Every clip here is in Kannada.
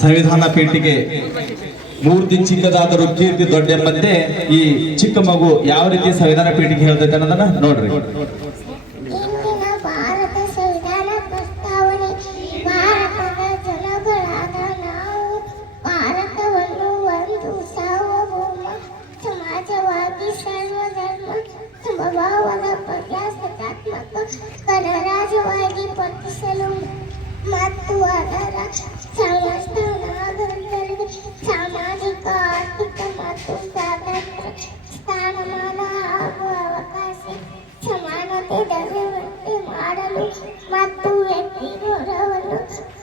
ಸಂವಿಧಾನ ಪೀಠಿಗೆ ಮೂರ್ತಿ ಚಿಕ್ಕದಾದರೂ ಕೀರ್ತಿ ದೊಡ್ಡೆಂಬಂತೆ ಈ ಚಿಕ್ಕ ಮಗು ಯಾವ ರೀತಿ ಸಂವಿಧಾನ ಪೀಠಿಗೆ ಹೇಳ್ತೈತೆ ಅನ್ನೋದನ್ನ ನೋಡ್ರಿ. ಇಂದಿನ ಭಾರತ ಸಂವಿಧಾನ ಪ್ರಸ್ತಾವನೆ ಭಾರತದ ಜನಗಳಾದ ನಾವು ಭಾರತವನ್ನು ಒಂದು ಸಾರ್ವಭೌಮ ಸಮಾಜವಾಗಿ ಸರ್ವಧರ್ಮ ಸಮಭಾವದ ಪ್ರಜಾಸತ್ತಾತ್ಮಕ ಗಣರಾಜ್ಯವಾಗಿ ಪಠಿಸಲು ಮತ್ತು ಅದರ ಸಮಸ್ತ ನಾಗರಿಕರಿಗೆ ಸಾಮಾಜಿಕ ಆರ್ಥಿಕ ಮತ್ತು ಸ್ವಾತಂತ್ರ್ಯ ಸ್ಥಾನಮಾನ ಹಾಗೂ ಅವಕಾಶ ಸಮಾನತೆ ದೊರೆಯುವಂತೆ ಮಾಡಲು ಮತ್ತು ವ್ಯಕ್ತಿ ಗೌರವವನ್ನು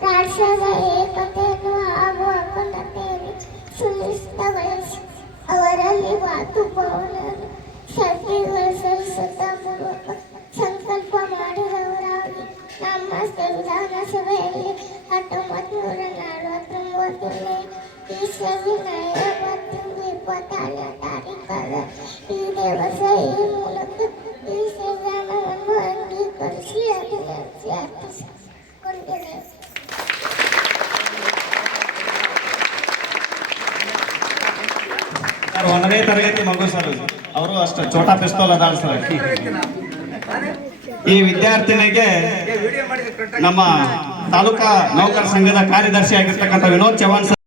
ರಾಷ್ಟ್ರದ ಏಕತೆಯನ್ನು ಹಾಗೂ ಅಖಂಡತೆಯನ್ನು ಸುನಿಶ್ಚಿತಗೊಳಿಸಿ ಅವರಲ್ಲಿ ಮಾತೃಭಾವನೆಯನ್ನು ಸಕ್ರಿಯಗೊಳಿಸುತ್ತಾ ಮೂಲಕ ಸಂಕಲ್ಪ ಮಾಡಿದವರಾಗಿ ನಮ್ಮ ಸಂವಿಧಾನ ಸಭೆಯಲ್ಲಿ 1949 ಇಸವಿನ 24ನೇ ತಾರೀಖಾದ ಈ ದಿವಸ ಈ ಮೂಲಕ ಈ ಸಂವಿಧಾನವನ್ನು ಅಂಗೀಕರಿಸಿ ಅಭಿನಂದಿಸಿ ಅರ್ಪಿಸಿಕೊಂಡಿದೆ. ಒಂದನೇ ತರಗತಿ ಮಗು ಸರ್, ಅವರು ಅಷ್ಟು ಚೋಟಾ ಪಿಸ್ತೂಲ್ ಅದಾರ ಸರ್. ಈ ವಿದ್ಯಾರ್ಥಿನಿಗೆ ನಮ್ಮ ತಾಲೂಕಾ ನೌಕರ ಸಂಘದ ಕಾರ್ಯದರ್ಶಿ ಆಗಿರ್ತಕ್ಕಂಥ ವಿನೋದ್ ಚವಾಣ್ ಸರ್